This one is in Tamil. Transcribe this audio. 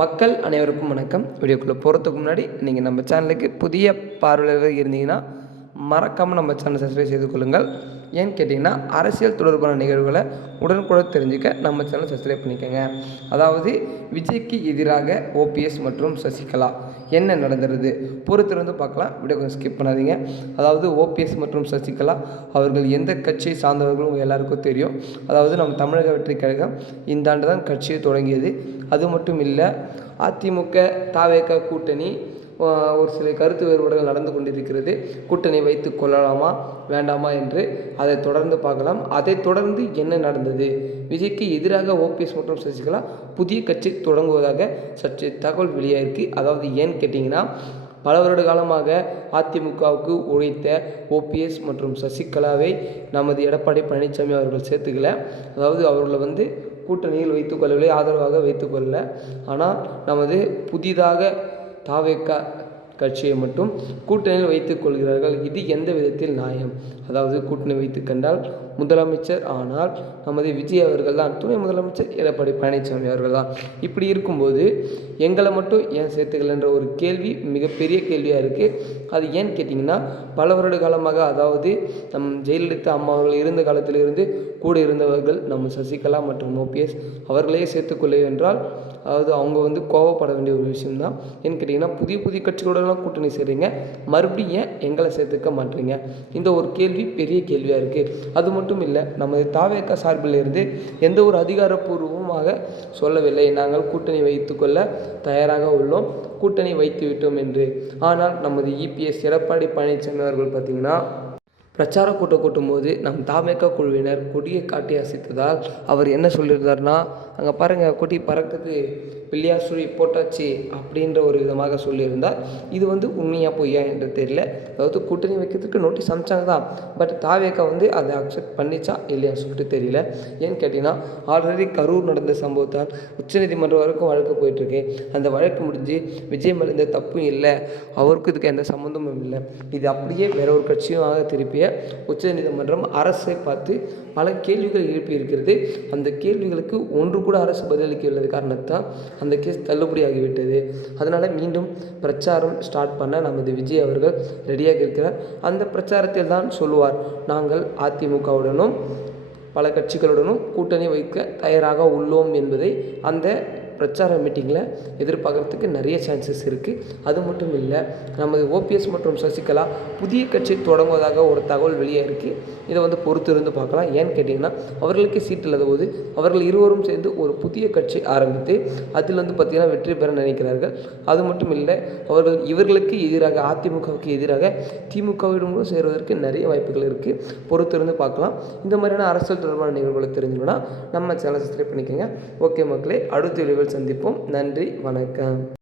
மக்கள் அனைவருக்கும் வணக்கம். வீடியோக்குள்ளே போகிறதுக்கு முன்னாடி நீங்கள் நம்ம சேனலுக்கு புதிய பார்வையாளர்கள் இருந்தீங்கன்னா மறக்காமல் நம்ம சேனல் சப்ஸ்கிரைப் செய்து கொள்ளுங்கள். ஏன்னு கேட்டிங்கன்னா அரசியல் தொடர்பான நிகழ்வுகளை உடனுக்குடன் தெரிஞ்சுக்க நம்ம சேனல் சப்ஸ்கிரைப் பண்ணிக்கோங்க. அதாவது விஜய்க்கு எதிராக ஓபிஎஸ் மற்றும் சசிகலா என்ன நடந்துருது பொறுத்திருந்து பார்க்கலாம். வீடியோ கொஞ்சம் ஸ்கிப் பண்ணாதீங்க. அதாவது ஓபிஎஸ் மற்றும் சசிகலா அவர்கள் எந்த கட்சியை சார்ந்தவர்களும் எல்லாருக்கும் தெரியும். அதாவது நம்ம தமிழக வெற்றி கழகம் இந்த ஆண்டு தான் கட்சியை தொடங்கியது. அது மட்டும் இல்லை, அதிமுக தவேக கூட்டணி ஒரு சில கருத்து வேறுபாடுகள் நடந்து கொண்டிருக்கிறது. கூட்டணி வைத்து கொள்ளலாமா வேண்டாமா என்று அதை தொடர்ந்து பார்க்கலாம். அதை தொடர்ந்து என்ன நடந்தது, விஜய்க்கு எதிராக ஓபிஎஸ் மற்றும் சசிகலா புதிய கட்சி தொடங்குவதாக சற்று தகவல் வெளியாயிருக்கு. அதாவது ஏன்னு கேட்டிங்கன்னா, பல வருட காலமாக அதிமுகவுக்கு உழைத்த ஓபிஎஸ் மற்றும் சசிகலாவை நமது எடப்பாடி பழனிசாமி அவர்கள் சேர்த்துக்கல. அதாவது அவர்களை கூட்டணியில் வைத்துக்கொள்ளவில்லை, ஆதரவாக வைத்துக்கொள்ள. ஆனால் நமது புதிதாக தாவேக கட்சியை மட்டும் கூட்டணியில் வைத்துக் கொள்கிறார்கள். இது எந்த விதத்தில் நியாயம்? அதாவது கூட்டணி வைத்து கண்டால் முதலமைச்சர் ஆனால் நமது விஜய் அவர்கள் தான், துணை முதலமைச்சர் எடப்பாடி பழனிசாமி அவர்கள் தான். இப்படி இருக்கும்போது எங்களை மட்டும் ஏன் சேர்த்துக்கலன்ற ஒரு கேள்வி மிகப்பெரிய கேள்வியாக இருக்குது. அது ஏன்னு கேட்டிங்கன்னா, பல வருட காலமாக, அதாவது ஜெயலலிதா அம்மா அவர்கள் இருந்த காலத்திலிருந்து கூட இருந்தவர்கள் நம்ம சசிகலா மற்றும் ஓபிஎஸ் அவர்களே சேர்த்துக்கொள்ள என்றால், அதாவது அவங்க கோவப்பட வேண்டிய ஒரு விஷயம்தான். ஏன்னு கேட்டிங்கன்னா, புதிய கட்சிகளோடலாம் கூட்டணி செய்கிறீங்க, மறுபடியும் ஏன் எங்களை சேர்த்துக்க மாட்டீங்க? இந்த ஒரு கேள்வி பெரிய கேள்வியாக இருக்குது. அது மட்டும் இல்லை, நமது தாவேக சார்பில் இருந்து எந்த ஒரு அதிகாரப்பூர்வமாக சொல்லவில்லை நாங்கள் கூட்டணி வைத்துக்கொள்ள தயாராக உள்ளோம், கூட்டணி வைத்து விட்டோம் என்று. ஆனால் நமது இபிஎஸ் எடப்பாடி பழனிசாமி அவர்கள் பார்த்திங்கன்னா, பிரச்சார கூட்டம் கூட்டும்போது நம் தாவேக குழுவினர் கொடியை காட்டி அசைத்ததால் அவர் என்ன சொல்லியிருந்தார்னா, அங்கே பாருங்கள் கொடி பறக்குது, பிள்ளையார் சுழி போட்டாச்சு அப்படின்ற ஒரு விதமாக சொல்லியிருந்தார். இது உண்மையாக பொய்யா என்று தெரியல. அதாவது கூட்டணி வைக்கிறதுக்கு நோட்டீஸ் அனுப்பிச்சாங்க தான், பட் தாவேக அதை அக்செப்ட் பண்ணிச்சா இல்லையான்னு சொல்லிட்டு தெரியல. ஏன்னு கேட்டிங்கன்னா, ஆல்ரெடி கரூர் நடந்த சம்பவத்தால் உச்சநீதிமன்றம் வரைக்கும் வழக்கு போயிட்டுருக்கு. அந்த வழக்கு முடிஞ்சு விஜய் மேலே எந்த தப்பும் இல்லை, அவருக்கும் இதுக்கு எந்த சம்மந்தமும் இல்லை. இது அப்படியே வேற ஒரு கட்சியுமாக திருப்பிய உச்சநீதிமன்றம் அரசை பார்த்து பல கேள்விகள் எழுப்பி இருக்கிறது. அந்த கேள்விகளுக்கு ஒன்று கூட அரசு பதிலளிக்கவில்லை காரணத்தால் அந்த கேஸ் தள்ளுபடியாகிவிட்டது. அதனால் மீண்டும் பிரச்சாரம் ஸ்டார்ட் பண்ண நமது விஜய் அவர்கள் ரெடியாக இருக்கிறார். அந்த பிரச்சாரத்தில் தான் சொல்லுவார், நாங்கள் அதிமுகவுடனும் பல கட்சிகளுடனும் கூட்டணி வைக்க தயாராக உள்ளோம் என்பதை அந்த பிரச்சார மீட்டிங்கில் எதிர்பார்க்குறதுக்கு நிறைய சான்சஸ் இருக்குது. அது மட்டும் இல்லை, நமது ஓபிஎஸ் மற்றும் சசிகலா புதிய கட்சி தொடங்குவதாக ஒரு தகவல் வெளியே இருக்குது. இதை பொறுத்து இருந்து பார்க்கலாம். ஏன்னு கேட்டிங்கன்னா, அவர்களுக்கு சீட் இல்லாத போது அவர்கள் இருவரும் சேர்ந்து ஒரு புதிய கட்சி ஆரம்பித்து அதில் பார்த்திங்கன்னா வெற்றி பெற நினைக்கிறார்கள். அது மட்டும் இல்லை, அவர்கள் இவர்களுக்கு எதிராக அதிமுகவுக்கு எதிராக திமுகவிடம் சேருவதற்கு நிறைய வாய்ப்புகள் இருக்குது. பொறுத்து இருந்து பார்க்கலாம். இந்த மாதிரியான அரசியல் தொடர்பான நிகழ்வுகளை தெரிஞ்சுக்கணும்னா நம்ம சேனலை சப்ஸ்கிரைப் பண்ணிக்கோங்க. ஓகே மக்களே, அடுத்த வீடியோவில் சந்திப்போம். நன்றி, வணக்கம்.